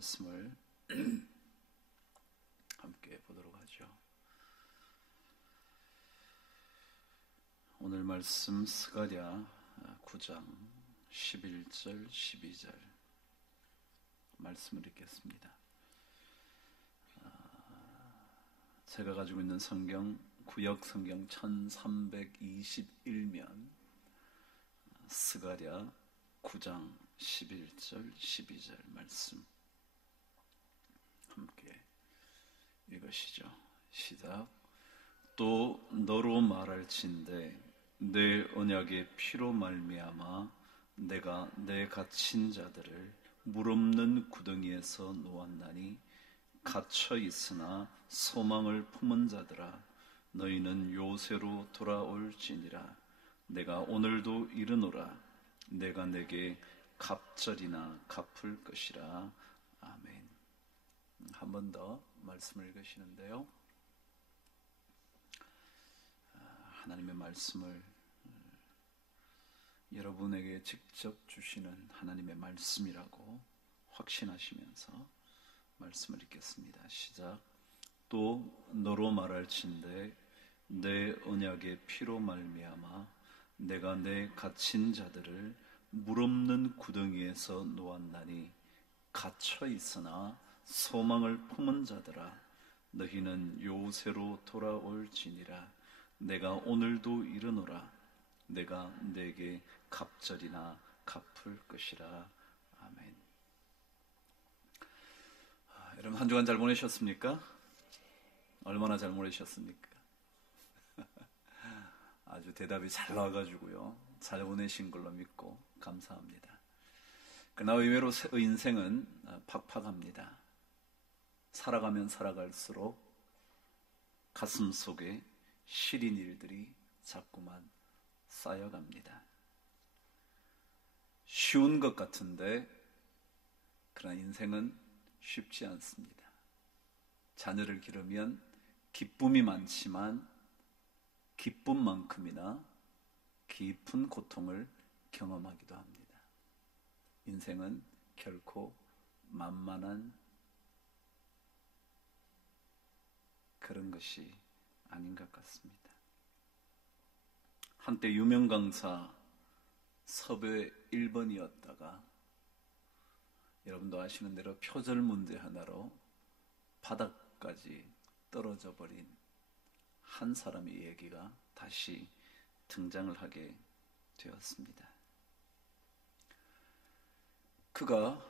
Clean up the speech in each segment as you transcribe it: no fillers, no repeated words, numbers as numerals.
말씀을 함께 보도록 하죠. 오늘 말씀 스가랴 9장 11절 12절 말씀을 읽겠습니다. 제가 가지고 있는 성경 구역 성경 1321면 스가랴 9장 11절 12절 말씀 함께 읽으시죠. 시작. 또 너로 말할진대 내 언약의 피로 말미암아 내가 내 갇힌 자들을 물 없는 구덩이에서 놓았나니 갇혀 있으나 소망을 품은 자들아 너희는 요새로 돌아올지니라. 내가 오늘도 이르노라. 내가 내게 갑절이나 갚을 것이라. 아멘. 한 번 더 말씀을 읽으시는데요, 하나님의 말씀을 여러분에게 직접 주시는 하나님의 말씀이라고 확신하시면서 말씀을 읽겠습니다. 시작. 또 너로 말할진대 내 언약의 피로 말미암아 내가 내 갇힌 자들을 물 없는 구덩이에서 놓았나니 갇혀 있으나 소망을 품은 자들아 너희는 요새로 돌아올지니라. 내가 오늘도 이르노라. 내가 내게 갑절이나 갚을 것이라. 아멘. 여러분 한 주간 잘 보내셨습니까? 얼마나 잘 보내셨습니까? 아주 대답이 잘 나와가지고요, 잘 보내신 걸로 믿고 감사합니다. 그러나 의외로 인생은 팍팍합니다. 살아가면 살아갈수록 가슴 속에 시린 일들이 자꾸만 쌓여갑니다. 쉬운 것 같은데 그러나 인생은 쉽지 않습니다. 자녀를 기르면 기쁨이 많지만 기쁨만큼이나 깊은 고통을 경험하기도 합니다. 인생은 결코 만만한 그런 것이 아닌 것 같습니다. 한때 유명 강사 섭외 1번이었다가 여러분도 아시는 대로 표절 문제 하나로 바닥까지 떨어져 버린 한 사람의 얘기가 다시 등장을 하게 되었습니다. 그가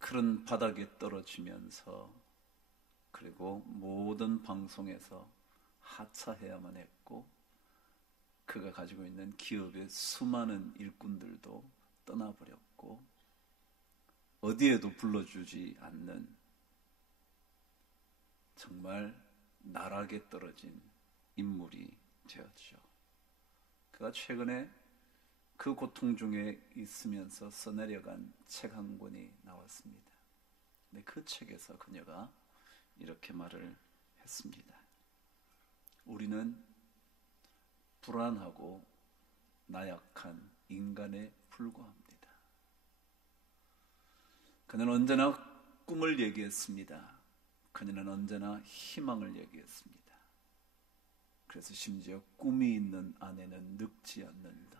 그런 바닥에 떨어지면서 그리고 모든 방송에서 하차해야만 했고 그가 가지고 있는 기업의 수많은 일꾼들도 떠나버렸고 어디에도 불러주지 않는 정말 나락에 떨어진 인물이 되었죠. 그가 최근에 그 고통 중에 있으면서 써내려간 책 한 권이 나왔습니다. 근데 그 책에서 그녀가 이렇게 말을 했습니다. 우리는 불안하고 나약한 인간에 불과합니다. 그는 언제나 꿈을 얘기했습니다. 그녀는 언제나 희망을 얘기했습니다. 그래서 심지어 꿈이 있는 아내는 늙지 않는다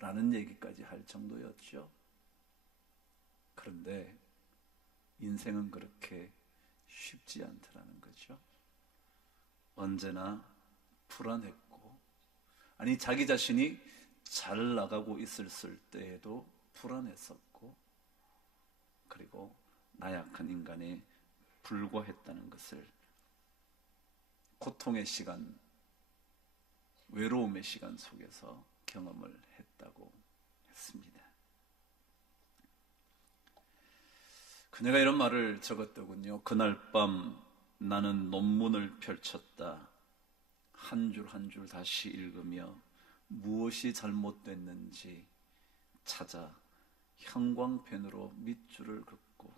라는 얘기까지 할 정도였죠. 그런데 인생은 그렇게 쉽지 않더라는 거죠. 언제나 불안했고, 아니 자기 자신이 잘 나가고 있을 때에도 불안했었고, 그리고 나약한 인간에 불과했다는 것을 고통의 시간, 외로움의 시간 속에서 경험을 했다고 했습니다. 그녀가 이런 말을 적었더군요. 그날 밤 나는 논문을 펼쳤다. 한 줄 한 줄 다시 읽으며 무엇이 잘못됐는지 찾아 형광펜으로 밑줄을 긋고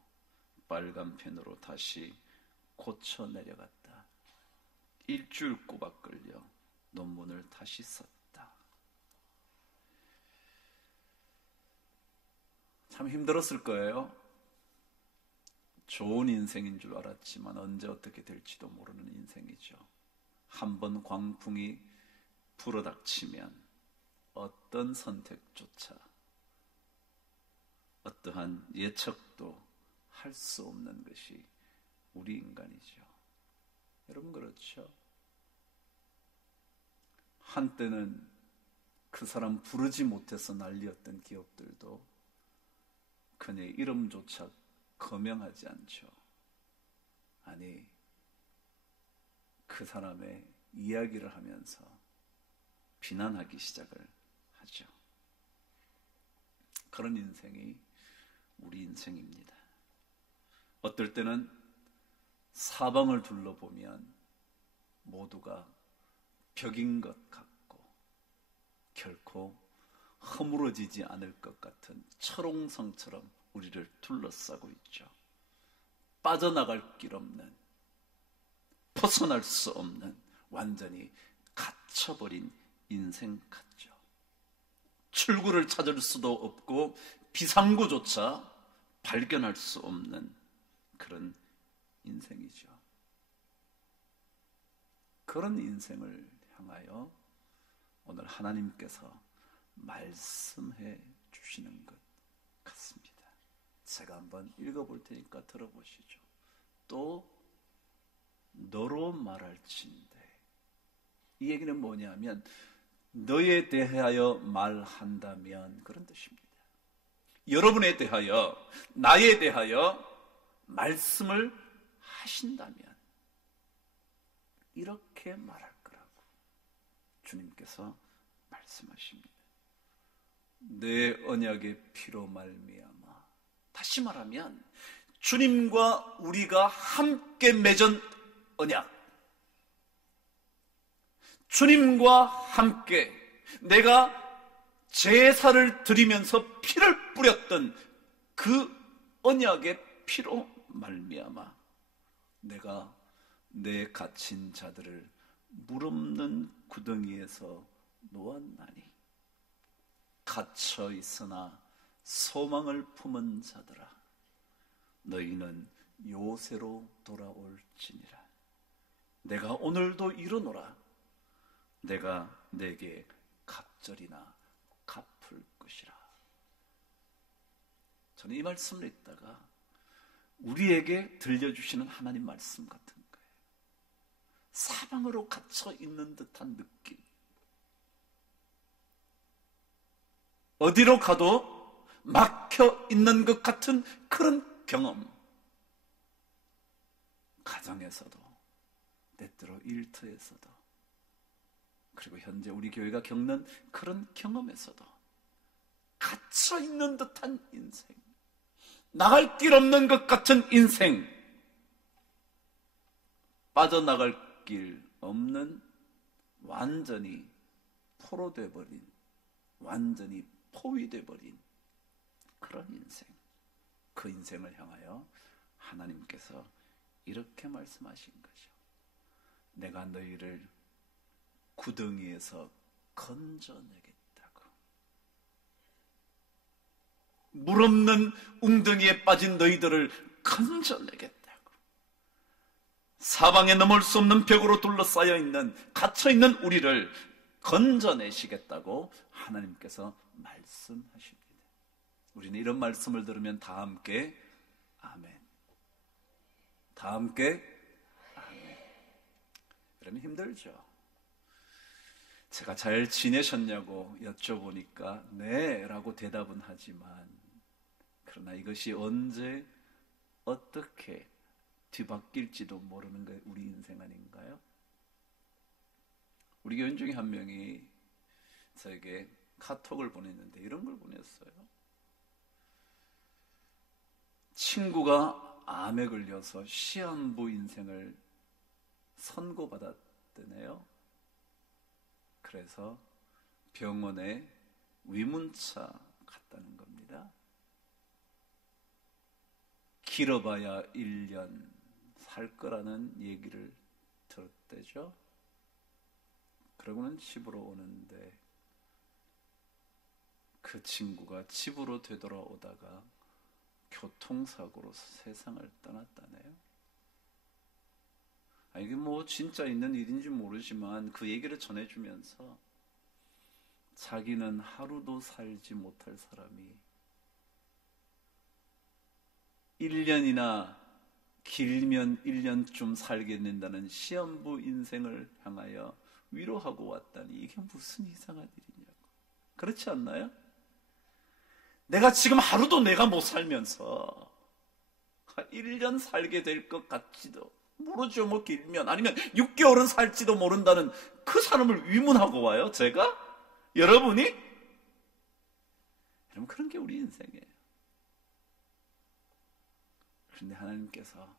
빨간 펜으로 다시 고쳐 내려갔다. 일주일 꼬박 걸려 논문을 다시 썼다. 참 힘들었을 거예요. 좋은 인생인 줄 알았지만 언제 어떻게 될지도 모르는 인생이죠. 한번 광풍이 불어닥치면 어떤 선택조차, 어떠한 예측도 할 수 없는 것이 우리 인간이죠. 여러분 그렇죠? 한때는 그 사람 부르지 못해서 난리였던 기업들도 그의 이름조차 거명하지 않죠. 아니, 그 사람의 이야기를 하면서 비난하기 시작을 하죠. 그런 인생이 우리 인생입니다. 어떨 때는 사방을 둘러보면 모두가 벽인 것 같고 결코 허물어지지 않을 것 같은 철옹성처럼 우리를 둘러싸고 있죠. 빠져나갈 길 없는, 벗어날 수 없는, 완전히 갇혀버린 인생 같죠. 출구를 찾을 수도 없고 비상구조차 발견할 수 없는 그런 인생이죠. 그런 인생을 향하여 오늘 하나님께서 말씀해 주시는 것 같습니다. 제가 한번 읽어볼 테니까 들어보시죠. 또 너로 말할진대. 이 얘기는 뭐냐면 너에 대하여 말한다면 그런 뜻입니다. 여러분에 대하여, 나에 대하여 말씀을 하신다면 이렇게 말할 거라고 주님께서 말씀하십니다. 내 언약의 피로 말미암아. 다시 말하면 주님과 우리가 함께 맺은 언약, 주님과 함께 내가 제사를 드리면서 피를 뿌렸던 그 언약의 피로 말미암아 내가 내 갇힌 자들을 물없는 구덩이에서 놓았나니 갇혀 있으나 소망을 품은 자들아 너희는 요새로 돌아올지니라. 내가 오늘도 이르노라. 내가 내게 갑절이나 갚을 것이라. 저는 이 말씀을 읽다가 우리에게 들려주시는 하나님 말씀 같은 거예요. 사방으로 갇혀 있는 듯한 느낌. 어디로 가도 막혀 있는 것 같은 그런 경험. 가정에서도, 때때로 일터에서도, 그리고 현재 우리 교회가 겪는 그런 경험에서도 갇혀 있는 듯한 인생, 나갈 길 없는 것 같은 인생, 빠져나갈 길 없는 완전히 포로돼 버린, 완전히 포위돼 버린 그런 인생. 그 인생을 향하여 하나님께서 이렇게 말씀하신 거죠. 내가 너희를 구덩이에서 건져내겠다고. 물 없는 웅덩이에 빠진 너희들을 건져내겠다고. 사방에 넘을 수 없는 벽으로 둘러싸여 있는, 갇혀 있는 우리를 건져내시겠다고 하나님께서 말씀하십니다. 우리는 이런 말씀을 들으면 다 함께 아멘. 다 함께 아멘. 그러면 힘들죠. 제가 잘 지내셨냐고 여쭤보니까 네 라고 대답은 하지만, 그러나 이것이 언제 어떻게 뒤바뀔지도 모르는 게 우리 인생 아닌가요? 우리 교인 중에 한 명이 저에게 카톡을 보냈는데 이런 걸 보냈어요. 친구가 암에 걸려서 시한부 인생을 선고받았대네요. 그래서 병원에 위문차 갔다는 겁니다. 길어봐야 1년 살 거라는 얘기를 들었대죠. 그러고는 집으로 오는데 그 친구가 집으로 되돌아오다가 교통사고로 세상을 떠났다네요. 이게 뭐 진짜 있는 일인지 모르지만 그 얘기를 전해주면서 자기는 하루도 살지 못할 사람이 1년이나 길면 1년쯤 살게 된다는 시한부 인생을 향하여 위로하고 왔다니 이게 무슨 이상한 일이냐고. 그렇지 않나요? 내가 지금 하루도 내가 못 살면서 1년 살게 될 것 같지도 모르죠. 뭐 길면 아니면 6개월은 살지도 모른다는 그 사람을 위문하고 와요. 제가? 여러분이? 여러분 그런 게 우리 인생이에요. 그런데 하나님께서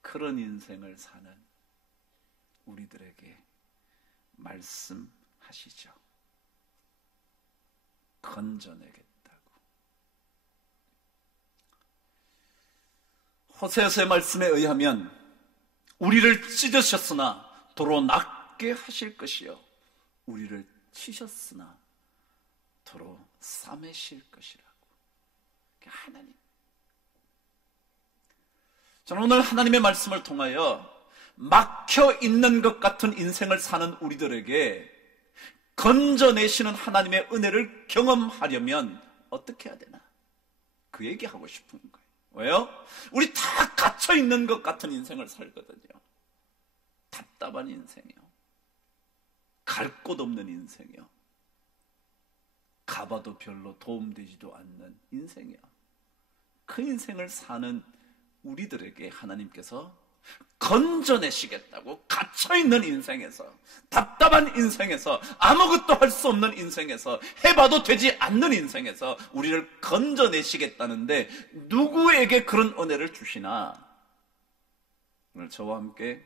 그런 인생을 사는 우리들에게 말씀하시죠. 건져내겠다고. 호세아서의 말씀에 의하면 우리를 찢으셨으나 도로 낫게 하실 것이요 우리를 치셨으나 도로 싸매실 것이라고. 하나님. 저는 오늘 하나님의 말씀을 통하여 막혀 있는 것 같은 인생을 사는 우리들에게 건져내시는 하나님의 은혜를 경험하려면 어떻게 해야 되나? 그 얘기하고 싶은 거예요. 왜요? 우리 다 갇혀 있는 것 같은 인생을 살거든요. 답답한 인생이요. 갈 곳 없는 인생이요. 가봐도 별로 도움되지도 않는 인생이요. 그 인생을 사는 우리들에게 하나님께서 건져내시겠다고. 갇혀있는 인생에서, 답답한 인생에서, 아무것도 할 수 없는 인생에서, 해봐도 되지 않는 인생에서 우리를 건져내시겠다는데 누구에게 그런 은혜를 주시나? 오늘 저와 함께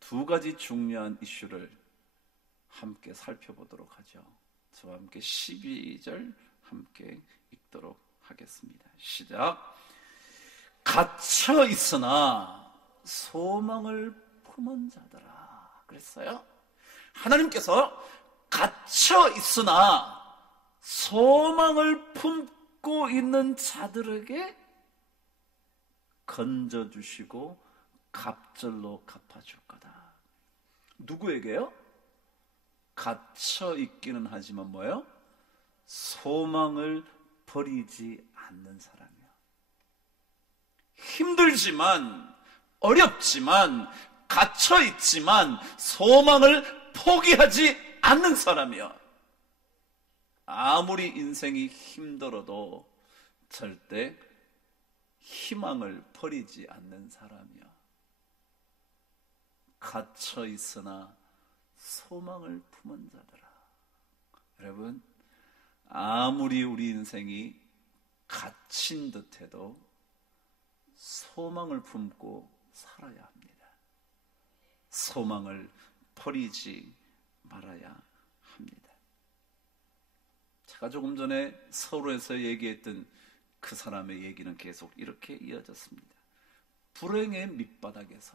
두 가지 중요한 이슈를 함께 살펴보도록 하죠. 저와 함께 12절 함께 읽도록 하겠습니다. 시작. 갇혀 있으나 소망을 품은 자들아. 그랬어요. 하나님께서 갇혀 있으나 소망을 품고 있는 자들에게 건져주시고 갑절로 갚아줄 거다. 누구에게요? 갇혀 있기는 하지만 뭐예요? 소망을 버리지 않는 사람이요. 힘들지만, 어렵지만, 갇혀 있지만 소망을 포기하지 않는 사람이요. 아무리 인생이 힘들어도 절대 희망을 버리지 않는 사람이요. 갇혀 있으나 소망을 품은 자들아. 여러분, 아무리 우리 인생이 갇힌 듯해도 소망을 품고 살아야 합니다. 소망을 버리지 말아야 합니다. 제가 조금 전에 서울에서 얘기했던 그 사람의 얘기는 계속 이렇게 이어졌습니다. 불행의 밑바닥에서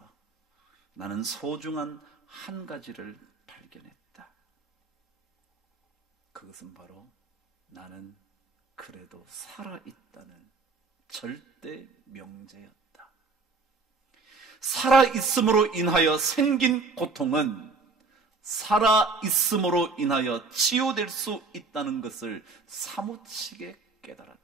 나는 소중한 한 가지를 발견했다. 그것은 바로 나는 그래도 살아있다는 절대 명제였다. 살아있음으로 인하여 생긴 고통은 살아있음으로 인하여 치유될 수 있다는 것을 사무치게 깨달았다.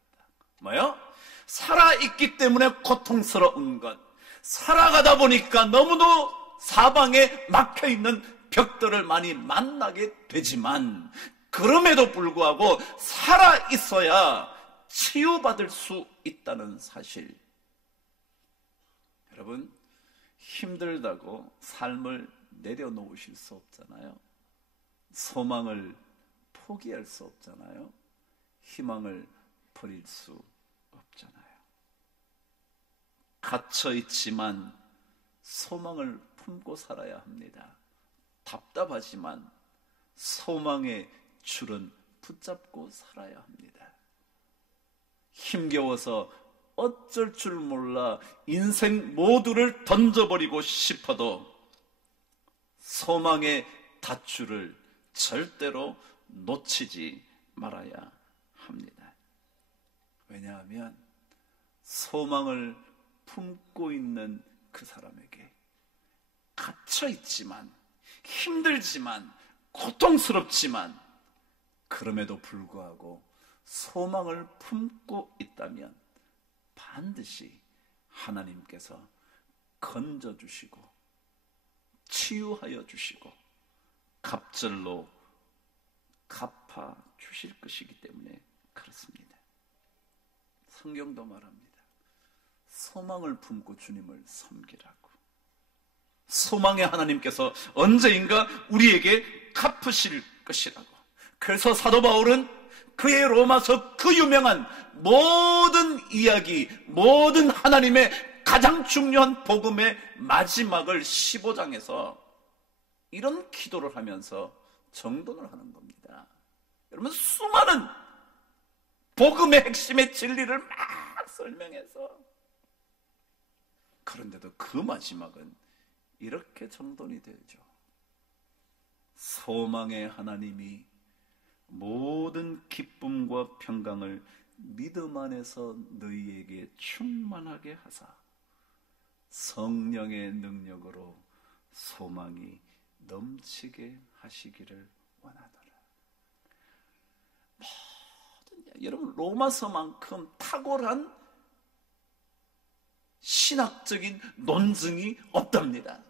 뭐요? 살아있기 때문에 고통스러운 것, 살아가다 보니까 너무도 사방에 막혀있는 벽들을 많이 만나게 되지만 그럼에도 불구하고 살아있어야 치유받을 수 있다는 사실. 여러분, 힘들다고 삶을 내려놓으실 수 없잖아요. 소망을 포기할 수 없잖아요. 희망을 버릴 수 없잖아요. 갇혀있지만 소망을 품고 살아야 합니다. 답답하지만 소망의 줄은 붙잡고 살아야 합니다. 힘겨워서 어쩔 줄 몰라 인생 모두를 던져버리고 싶어도 소망의 닷줄을 절대로 놓치지 말아야 합니다. 왜냐하면 소망을 품고 있는 그 사람에게 갇혀있지만, 힘들지만, 고통스럽지만, 그럼에도 불구하고 소망을 품고 있다면 반드시 하나님께서 건져주시고 치유하여 주시고 갑절로 갚아주실 것이기 때문에 그렇습니다. 성경도 말합니다. 소망을 품고 주님을 섬기라고. 소망의 하나님께서 언제인가 우리에게 갚으실 것이라고. 그래서 사도 바울은 그의 로마서 그 유명한 모든 이야기, 모든 하나님의 가장 중요한 복음의 마지막을 15장에서 이런 기도를 하면서 정돈을 하는 겁니다. 여러분, 수많은 복음의 핵심의 진리를 막 설명해서, 그런데도 그 마지막은 이렇게 정돈이 되죠. 소망의 하나님이 모든 기쁨과 평강을 믿음 안에서 너희에게 충만하게 하사 성령의 능력으로 소망이 넘치게 하시기를 원하노라. 여러분, 로마서만큼 탁월한 신학적인 논증이 없답니다.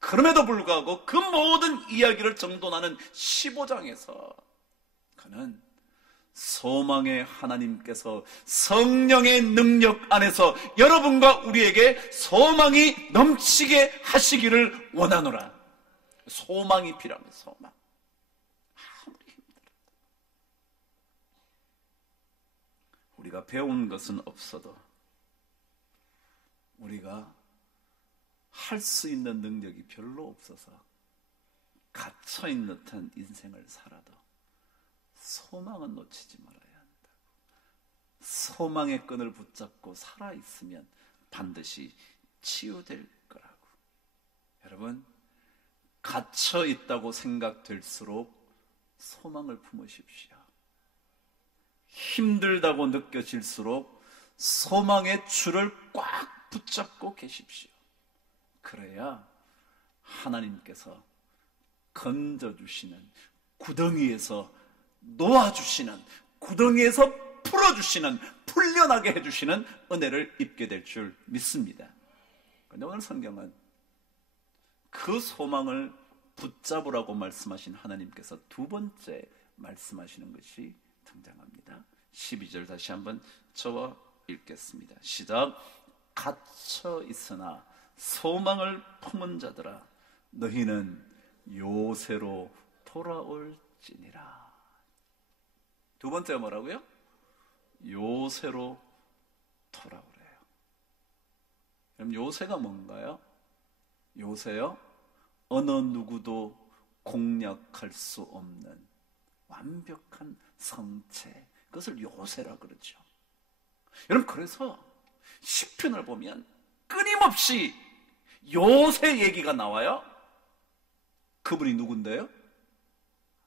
그럼에도 불구하고 그 모든 이야기를 정돈하는 15장에서 그는 소망의 하나님께서 성령의 능력 안에서 여러분과 우리에게 소망이 넘치게 하시기를 원하노라. 소망이 필요합니다. 소망. 아무리 힘들어도 우리가 배운 것은 없어도 우리가 할 수 있는 능력이 별로 없어서 갇혀있는 듯한 인생을 살아도 소망은 놓치지 말아야 한다. 소망의 끈을 붙잡고 살아있으면 반드시 치유될 거라고. 여러분, 갇혀있다고 생각될수록 소망을 품으십시오. 힘들다고 느껴질수록 소망의 줄을 꽉 붙잡고 계십시오. 그래야 하나님께서 건져주시는, 구덩이에서 놓아주시는, 구덩이에서 풀어주시는, 풀려나게 해주시는 은혜를 입게 될 줄 믿습니다. 그런데 오늘 성경은 그 소망을 붙잡으라고 말씀하신 하나님께서 두 번째 말씀하시는 것이 등장합니다. 12절 다시 한번 저와 읽겠습니다. 시작. 갇혀 있으나 소망을 품은 자들아, 너희는 요새로 돌아올지니라. 두 번째가 뭐라고요? 요새로 돌아오래요. 그럼 요새가 뭔가요? 요새요? 어느 누구도 공략할 수 없는 완벽한 성체, 그것을 요새라 그러죠. 여러분, 그래서 시편을 보면 끊임없이 요새 얘기가 나와요. 그분이 누군데요?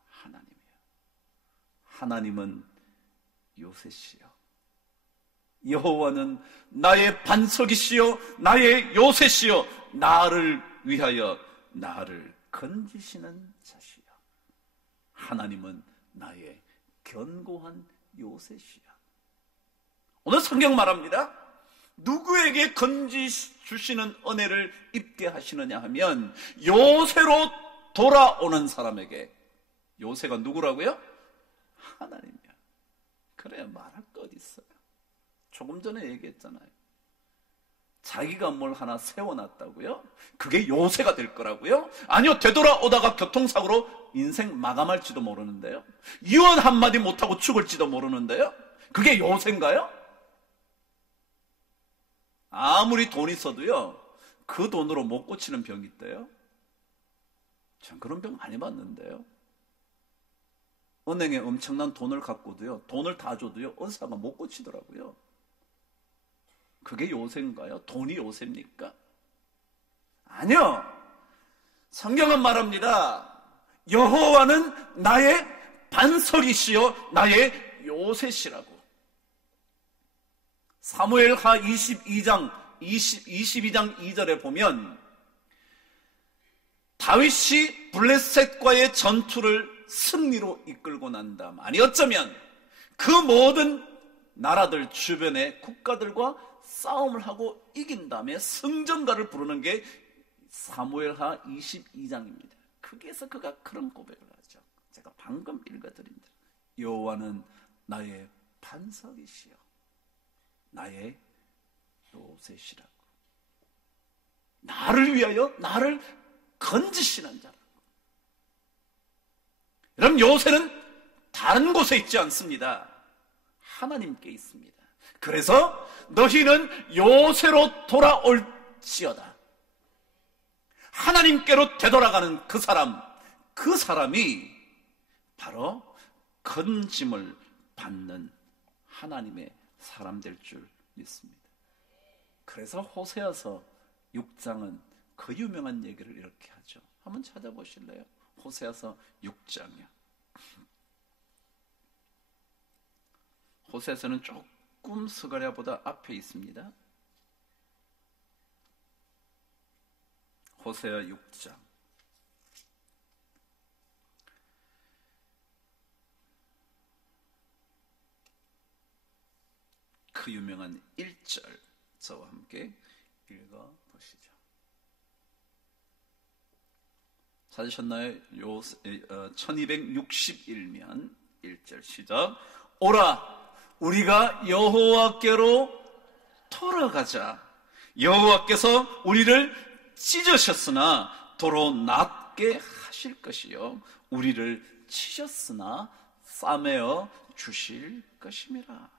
하나님이에요. 하나님은 요새시요, 여호와는 나의 반석이시요 나의 요새시요 나를 위하여 나를 건지시는 자시요. 하나님은 나의 견고한 요새시요. 오늘 성경 말합니다. 누구에게 건지주시는 은혜를 입게 하시느냐 하면 요새로 돌아오는 사람에게. 요새가 누구라고요? 하나님이야. 그래야 말할 거 어디 있어요. 조금 전에 얘기했잖아요. 자기가 뭘 하나 세워놨다고요? 그게 요새가 될 거라고요? 아니요, 되돌아오다가 교통사고로 인생 마감할지도 모르는데요. 유언 한마디 못하고 죽을지도 모르는데요. 그게 요새인가요? 아무리 돈 있어도요, 그 돈으로 못 고치는 병이 있대요. 전 그런 병 많이 봤는데요. 은행에 엄청난 돈을 갖고도요, 돈을 다 줘도요, 의사가 못 고치더라고요. 그게 요새인가요? 돈이 요새입니까? 아니요. 성경은 말합니다. 여호와는 나의 반석이시요 나의 요새시라고. 사무엘하 22장 2절에 보면 다윗이 블레셋과의 전투를 승리로 이끌고 난 다음, 아니 어쩌면 그 모든 나라들 주변의 국가들과 싸움을 하고 이긴 다음에 승전가를 부르는 게 사무엘하 22장입니다. 거기에서 그가 그런 고백을 하죠. 제가 방금 읽어드린 대로 여호와는 나의 반석이시여 나의 요새시라고, 나를 위하여 나를 건지시는 자라고. 여러분, 요새는 다른 곳에 있지 않습니다. 하나님께 있습니다. 그래서 너희는 요새로 돌아올지어다. 하나님께로 되돌아가는 그 사람이 바로 건짐을 받는 하나님의 사람 될 줄 믿습니다. 그래서 호세아서 6장은 그 유명한 얘기를 이렇게 하죠. 한번 찾아보실래요? 호세아서 6장이요. 호세아서는 조금 스가랴보다 앞에 있습니다. 호세아 6장 그 유명한 1절 저와 함께 읽어보시죠. 찾으셨나요? 1261면 1절 시작. 오라 우리가 여호와께로 돌아가자. 여호와께서 우리를 찢으셨으나 도로 낫게 하실 것이요 우리를 치셨으나 싸매어 주실 것임이라.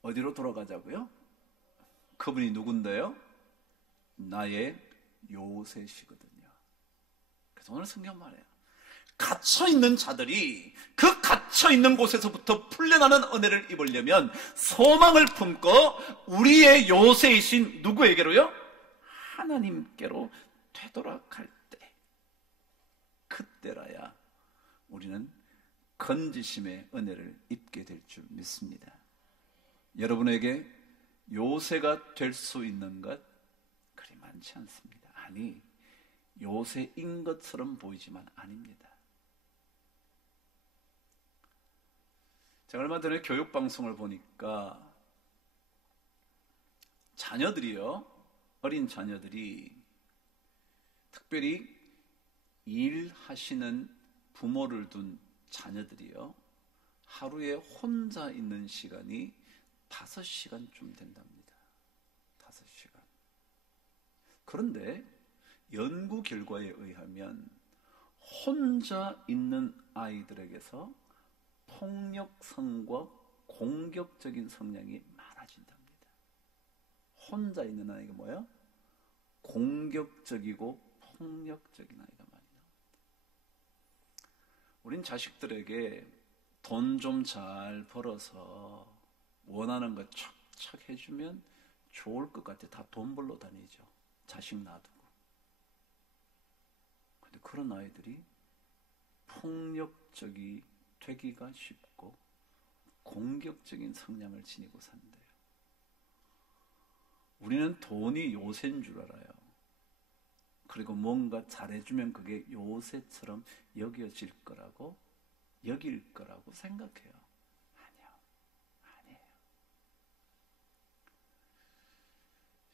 어디로 돌아가자고요? 그분이 누군데요? 나의 요새시거든요. 그래서 오늘 성경 말해요. 갇혀있는 자들이 그 갇혀있는 곳에서부터 풀려나는 은혜를 입으려면 소망을 품고 우리의 요새이신 누구에게로요? 하나님께로 되돌아갈 때, 그때라야 우리는 건지심의 은혜를 입게 될 줄 믿습니다. 여러분에게 요새가 될 수 있는 것 그리 많지 않습니다. 아니, 요새인 것처럼 보이지만 아닙니다. 제가 얼마 전에 교육방송을 보니까 어린 자녀들이 특별히 일하시는 부모를 둔 자녀들이요, 하루에 혼자 있는 시간이 5시간쯤 된답니다. 5시간. 그런데 연구 결과에 의하면 혼자 있는 아이들에게서 폭력성과 공격적인 성향이 많아진답니다. 혼자 있는 아이가 뭐예요? 공격적이고 폭력적인 아이가 많이 나옵니다. 우린 자식들에게 돈 좀 잘 벌어서 원하는 거 척척 해주면 좋을 것 같아. 다 돈 벌러 다니죠. 자식 놔두고. 근데 그런 아이들이 폭력적이 되기가 쉽고 공격적인 성향을 지니고 산대요. 우리는 돈이 요새인 줄 알아요. 그리고 뭔가 잘해주면 그게 요새처럼 여길 거라고 생각해요. 아니에요.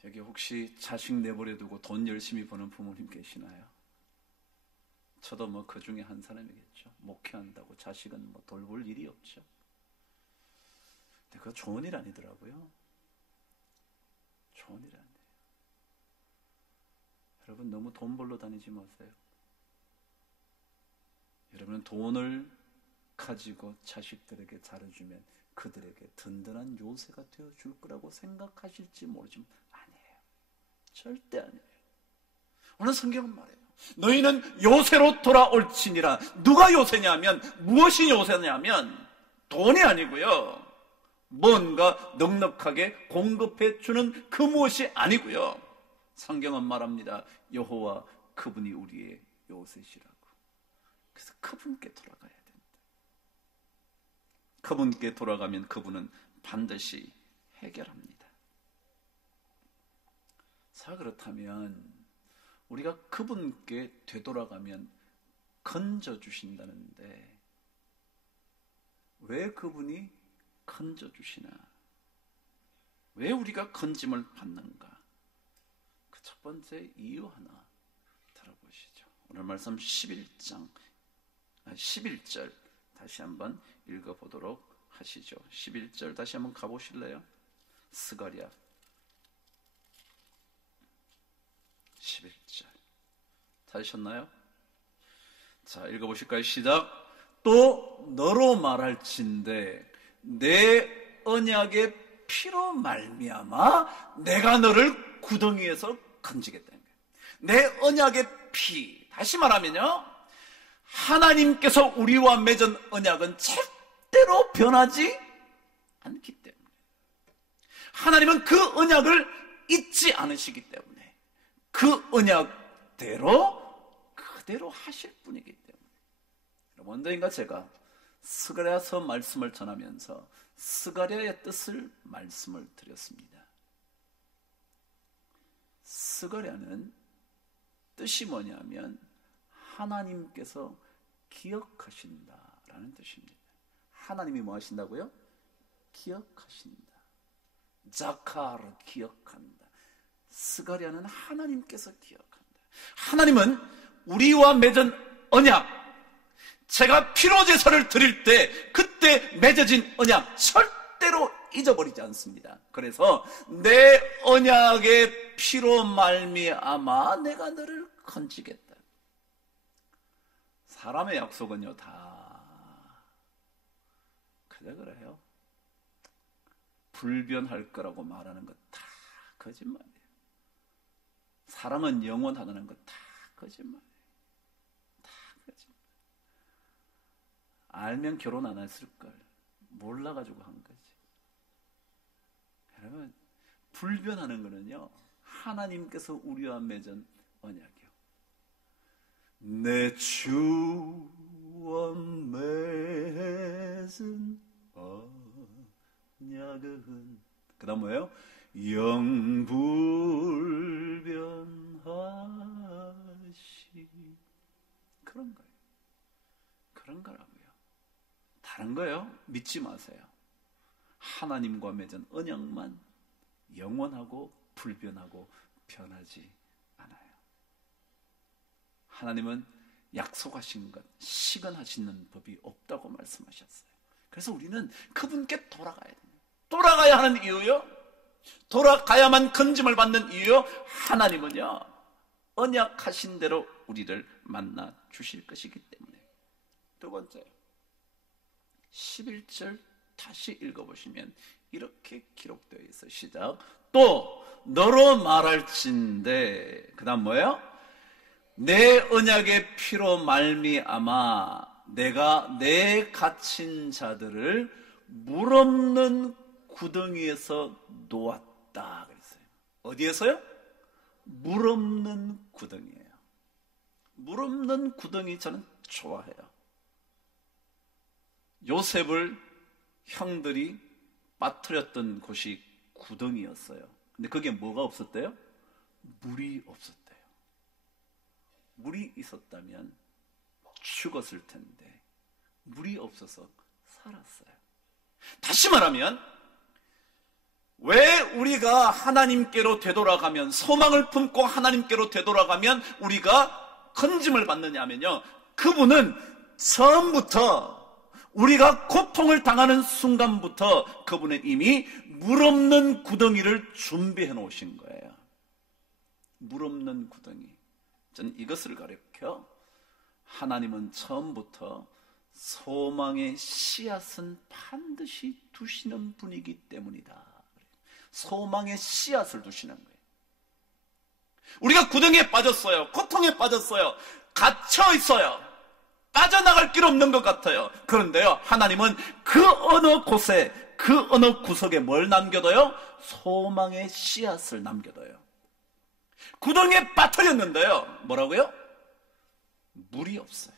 여기 혹시 자식 내버려 두고 돈 열심히 버는 부모님 계시나요? 저도 뭐 그 중에 한 사람이겠죠. 목회한다고 자식은 뭐 돌볼 일이 없죠. 근데 그거 좋은 일 아니더라고요. 좋은 일 아니에요. 여러분, 너무 돈 벌러 다니지 마세요. 여러분은 돈을 가지고 자식들에게 잘해주면 그들에게 든든한 요새가 되어줄 거라고 생각하실지 모르지만 아니에요. 절대 아니에요. 오늘 성경은 말해요. 너희는 요새로 돌아올지니라. 누가 요새냐면, 무엇이 요새냐면 돈이 아니고요, 뭔가 넉넉하게 공급해 주는 그 무엇이 아니고요, 성경은 말합니다. 여호와 그분이 우리의 요새시라고. 그래서 그분께 돌아가야 됩니다. 그분께 돌아가면 그분은 반드시 해결합니다. 자, 그렇다면 우리가 그분께 되돌아가면 건져주신다는데 왜 그분이 건져주시나? 왜 우리가 건짐을 받는가? 그 첫 번째 이유 하나 들어보시죠. 오늘 말씀 11절 다시 한번 읽어보도록 하시죠. 11절 다시 한번 가보실래요? 스가랴 11절 찾으셨나요? 자, 읽어보실까요? 시작. 또 너로 말할진대 내 언약의 피로 말미암아 내가 너를 구덩이에서 건지겠다는 거예요. 내 언약의 피, 다시 말하면요, 하나님께서 우리와 맺은 언약은 절대로 변하지 않기 때문에, 하나님은 그 언약을 잊지 않으시기 때문에 그 언약대로 그대로 하실 분이기 때문에. 여러분, 언젠가 제가 스가랴서 말씀을 전하면서 스가랴의 뜻을 말씀을 드렸습니다. 스가랴는 뜻이 뭐냐면 하나님께서 기억하신다라는 뜻입니다. 하나님이 뭐 하신다고요? 기억하신다. 자카르, 기억한다. 스가랴는 하나님께서 기억한다. 하나님은 우리와 맺은 언약, 제가 피로제사를 드릴 때 그때 맺어진 언약 절대로 잊어버리지 않습니다. 그래서 내 언약의 피로 말미암아 내가 너를 건지겠다. 사람의 약속은요 다 그래요. 불변할 거라고 말하는 것 다 거짓말이에요. 사랑은 영원하다는 것 다 거짓말이에요. 다 거짓말. 알면 결혼 안 했을걸. 몰라가지고 한 거지. 여러분, 불변하는 거는요 하나님께서 우리와 맺은 언약이요. 내 주와 맺은 언약은 그 다음 뭐예요? 영불변하시. 그런 거예요. 그런 거라고요. 다른 거요 믿지 마세요. 하나님과 맺은 언약만 영원하고 불변하고 변하지 않아요. 하나님은 약속하신 것, 시건하시는 법이 없다고 말씀하셨어요. 그래서 우리는 그분께 돌아가야 됩니다. 돌아가야 하는 이유요? 돌아가야만 건짐을 받는 이유요? 하나님은요 언약하신 대로 우리를 만나 주실 것이기 때문에. 두 번째, 11절 다시 읽어보시면 이렇게 기록되어 있어요. 시작. 또 너로 말할진대, 그 다음 뭐예요? 내 언약의 피로 말미암아 내가 내 갇힌 자들을 물 없는 구덩이에서 놓았다 그랬어요. 어디에서요? 물 없는 구덩이에요. 물 없는 구덩이 저는 좋아해요. 요셉을 형들이 빠뜨렸던 곳이 구덩이였어요. 근데 거기에 뭐가 없었대요? 물이 없었대요. 물이 있었다면 죽었을 텐데 물이 없어서 살았어요. 다시 말하면 왜 우리가 하나님께로 되돌아가면, 소망을 품고 하나님께로 되돌아가면 우리가 건짐을 받느냐면요, 그분은 처음부터 우리가 고통을 당하는 순간부터 그분은 이미 물 없는 구덩이를 준비해 놓으신 거예요. 물 없는 구덩이. 저는 이것을 가르쳐 하나님은 처음부터 소망의 씨앗은 반드시 두시는 분이기 때문이다. 소망의 씨앗을 두시는 거예요. 우리가 구덩이에 빠졌어요. 고통에 빠졌어요. 갇혀 있어요. 빠져나갈 길 없는 것 같아요. 그런데요, 하나님은 그 어느 곳에, 그 어느 구석에 뭘 남겨둬요? 소망의 씨앗을 남겨둬요. 구덩이에 빠뜨렸는데요, 뭐라고요? 물이 없어요.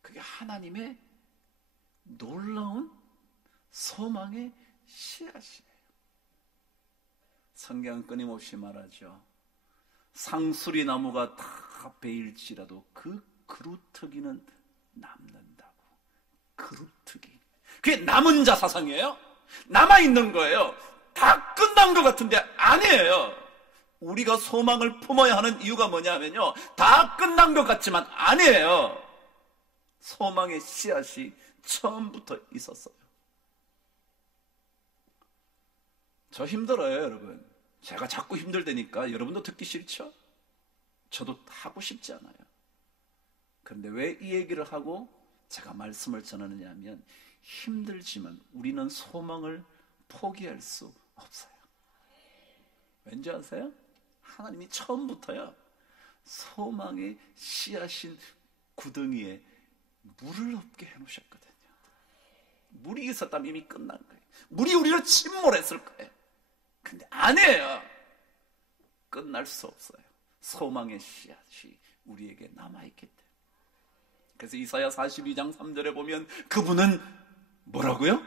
그게 하나님의 놀라운 소망의 씨앗이에요. 성경은 끊임없이 말하죠. 상수리 나무가 다 베일지라도 그 그루터기는 남는다고. 그루터기. 그게 남은 자 사상이에요? 남아있는 거예요. 다 끝난 것 같은데 아니에요. 우리가 소망을 품어야 하는 이유가 뭐냐면요, 다 끝난 것 같지만 아니에요. 소망의 씨앗이 처음부터 있었어요. 저 힘들어요, 여러분. 제가 자꾸 힘들다니까 여러분도 듣기 싫죠? 저도 하고 싶지 않아요. 그런데 왜 이 얘기를 하고 제가 말씀을 전하느냐 하면, 힘들지만 우리는 소망을 포기할 수 없어요. 왠지 아세요? 하나님이 처음부터요, 소망의 씨앗인 구덩이에 물을 없게 해놓으셨거든요. 물이 있었다면 이미 끝난 거예요. 물이 우리를 침몰했을 거예요. 근데 아니에요. 끝날 수 없어요. 소망의 씨앗이 우리에게 남아있기 때문에. 그래서 이사야 42장 3절에 보면 그분은 뭐라고요?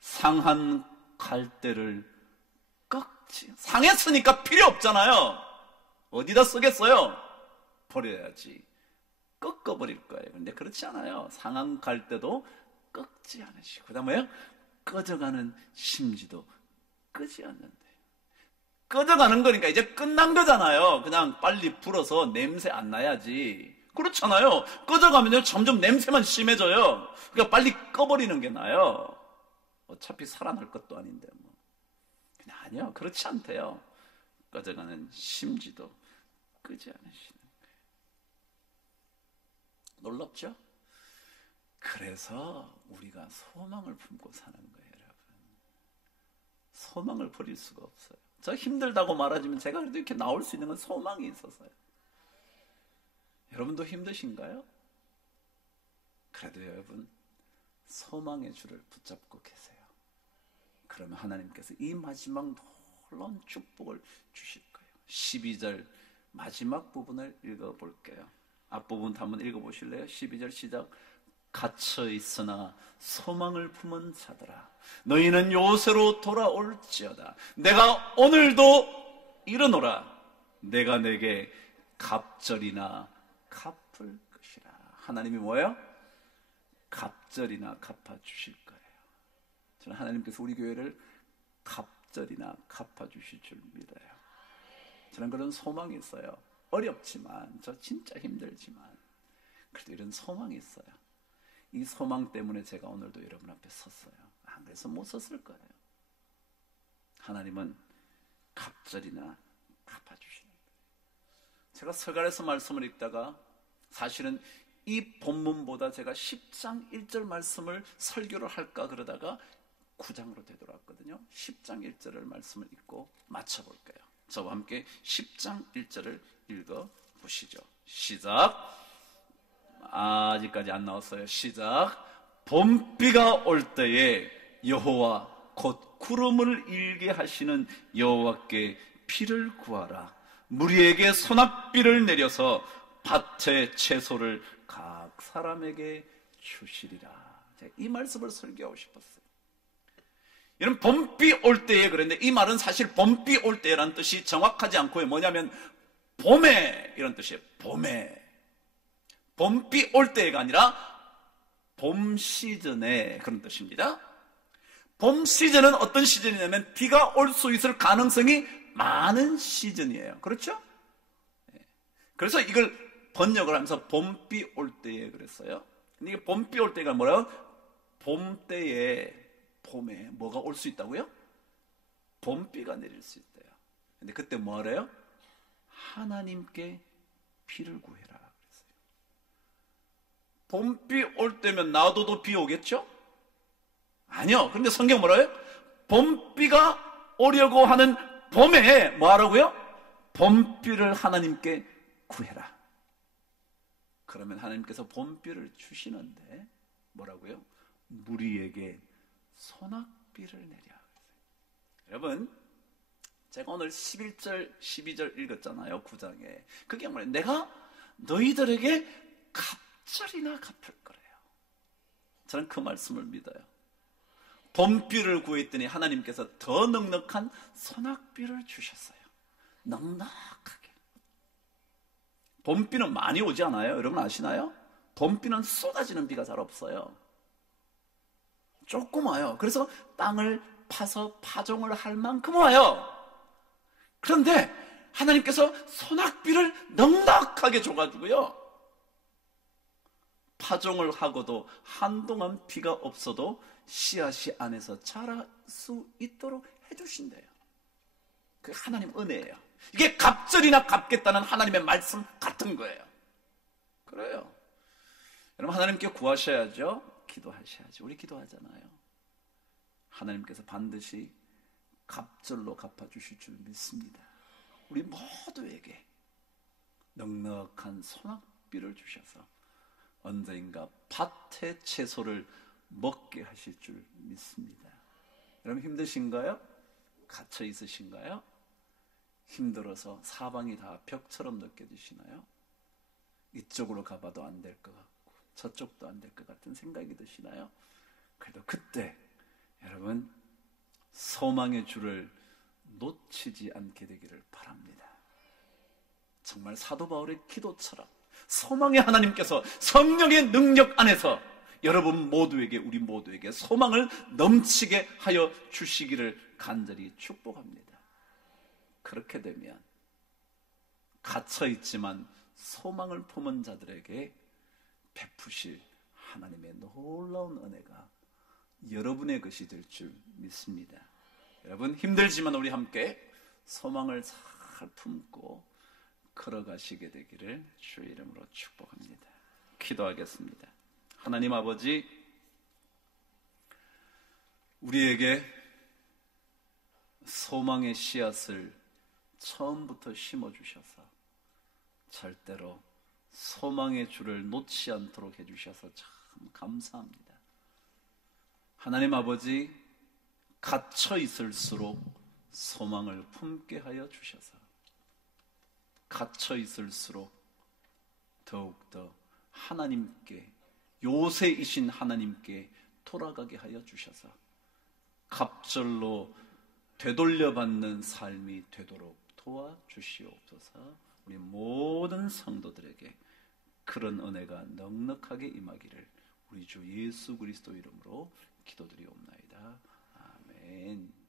상한 갈대를 꺾지. 상했으니까 필요 없잖아요. 어디다 쓰겠어요? 버려야지. 꺾어버릴 거예요. 근데 그렇지 않아요. 상한 갈대도 꺾지 않으시고, 그 다음에 꺼져가는 심지도 끄지 않는데. 꺼져가는 거니까 이제 끝난 거잖아요. 그냥 빨리 불어서 냄새 안 나야지. 그렇잖아요. 꺼져가면요 점점 냄새만 심해져요. 그러니까 빨리 꺼버리는 게 나아요. 어차피 살아날 것도 아닌데 뭐. 근데 아니요, 그렇지 않대요. 꺼져가는 심지도 끄지 않으시는 거예요. 놀랍죠? 그래서 우리가 소망을 품고 사는 거예요, 여러분. 소망을 버릴 수가 없어요. 저 힘들다고 말하지만 제가 그래도 이렇게 나올 수 있는 건 소망이 있어서요. 여러분도 힘드신가요? 그래도 여러분, 소망의 줄을 붙잡고 계세요. 그러면 하나님께서 이 마지막 놀라운 축복을 주실 거예요. 12절 마지막 부분을 읽어볼게요. 앞부분 한번 읽어보실래요? 12절 시작. 갇혀 있으나 소망을 품은 자들아, 너희는 요새로 돌아올지어다. 내가 오늘도 이르노라. 내가 내게 갑절이나 갚을 것이라. 하나님이 뭐예요? 갑절이나 갚아주실 거예요. 저는 하나님께서 우리 교회를 갑절이나 갚아주실 줄 믿어요. 저는 그런 소망이 있어요. 어렵지만, 저 진짜 힘들지만 그래도 이런 소망이 있어요. 이 소망 때문에 제가 오늘도 여러분 앞에 섰어요. 안 그래서 못 섰을 거예요. 하나님은 갑절이나 갚아주시는 거예요. 제가 서갈에서 말씀을 읽다가 사실은 이 본문보다 제가 10장 1절 말씀을 설교를 할까 그러다가 9장으로 되돌아왔거든요. 10장 1절을 말씀을 읽고 맞춰볼게요. 저와 함께 10장 1절을 읽어보시죠. 시작. 아직까지 안 나왔어요. 시작. 봄비가 올 때에 여호와 곧 구름을 일게 하시는 여호와께 비를 구하라. 무리에게 소낙비를 내려서 밭의 채소를 각 사람에게 주시리라. 제가 이 말씀을 설교하고 싶었어요. 이런 봄비 올 때에, 그런데 이 말은 사실 봄비 올 때라는 뜻이 정확하지 않고요. 뭐냐면 봄에 이런 뜻이에요. 봄에. 봄비 올 때가 아니라 봄 시즌에 그런 뜻입니다. 봄 시즌은 어떤 시즌이냐면 비가 올 수 있을 가능성이 많은 시즌이에요. 그렇죠? 그래서 이걸 번역을 하면서 봄비 올 때에 그랬어요. 근데 이게 봄비 올 때가 뭐라고? 봄 때에, 봄에 뭐가 올 수 있다고요? 봄비가 내릴 수 있대요. 근데 그때 뭐 하래요? 하나님께 비를 구해라 그랬어요. 봄비 올 때면 놔둬도 비 오겠죠? 아니요. 근데 성경 뭐라고요? 봄비가 오려고 하는 봄에 뭐 하라고요? 봄비를 하나님께 구해라. 그러면 하나님께서 봄비를 주시는데 뭐라고요? 무리에게 소낙비를 내랴. 여러분, 제가 오늘 11절, 12절 읽었잖아요. 9장에. 그게 뭐예요? 내가 너희들에게 갑절이나 갚을 거래요. 저는 그 말씀을 믿어요. 봄비를 구했더니 하나님께서 더 넉넉한 소낙비를 주셨어요. 넉넉하게. 봄비는 많이 오지 않아요? 여러분 아시나요? 봄비는 쏟아지는 비가 잘 없어요. 조금 와요. 그래서 땅을 파서 파종을 할 만큼 와요. 그런데 하나님께서 소낙비를 넉넉하게 줘가지고요, 파종을 하고도 한동안 비가 없어도 씨앗이 안에서 자랄 수 있도록 해주신대요. 그게 하나님 은혜예요. 이게 갑절이나 갚겠다는 하나님의 말씀 같은 거예요. 그래요. 여러분, 하나님께 구하셔야죠. 기도하셔야죠. 우리 기도하잖아요. 하나님께서 반드시 갑절로 갚아주실 줄 믿습니다. 우리 모두에게 넉넉한 소낙비를 주셔서 언젠가 밭의 채소를 먹게 하실 줄 믿습니다. 여러분 힘드신가요? 갇혀 있으신가요? 힘들어서 사방이 다 벽처럼 느껴지시나요? 이쪽으로 가봐도 안 될 것 같고 저쪽도 안 될 것 같은 생각이 드시나요? 그래도 그때 여러분 소망의 줄을 놓치지 않게 되기를 바랍니다. 정말 사도 바울의 기도처럼 소망의 하나님께서 성령의 능력 안에서 여러분 모두에게, 우리 모두에게 소망을 넘치게 하여 주시기를 간절히 축복합니다. 그렇게 되면 갇혀있지만 소망을 품은 자들에게 베푸실 하나님의 놀라운 은혜가 여러분의 것이 될 줄 믿습니다. 여러분 힘들지만 우리 함께 소망을 잘 품고 걸어가시게 되기를 주의 이름으로 축복합니다. 기도하겠습니다. 하나님 아버지, 우리에게 소망의 씨앗을 처음부터 심어주셔서 절대로 소망의 줄을 놓지 않도록 해주셔서 참 감사합니다. 하나님 아버지, 갇혀 있을수록 소망을 품게 하여 주셔서 갇혀 있을수록 더욱더 하나님께, 요새이신 하나님께 돌아가게 하여 주셔서 갑절로 되돌려받는 삶이 되도록 도와주시옵소서. 우리 모든 성도들에게 그런 은혜가 넉넉하게 임하기를 우리 주 예수 그리스도 이름으로 기도드리옵나이다. 아멘.